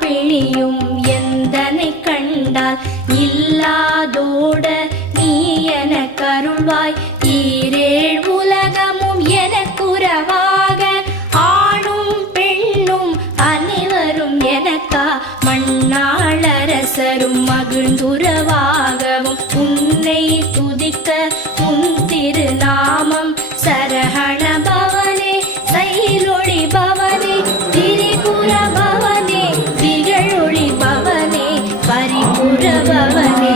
பிணியும் எந்தனை கண்டால் இல்லாதோட நீ என கருள்வாய். ஈரேழ் உலகமும் எனக்குறவாக ஆணும் பெண்ணும் அனைவரும் எனக்கா மண்ணாளரசரும் மகிழ்ந்துறவாகவும் உன்னை துதிக்க உன் திருநாமம் சரஹண பவனே சைலொளி பவனே திரிபுர பவனே திகழொளி பவனே பரிபுர பவனே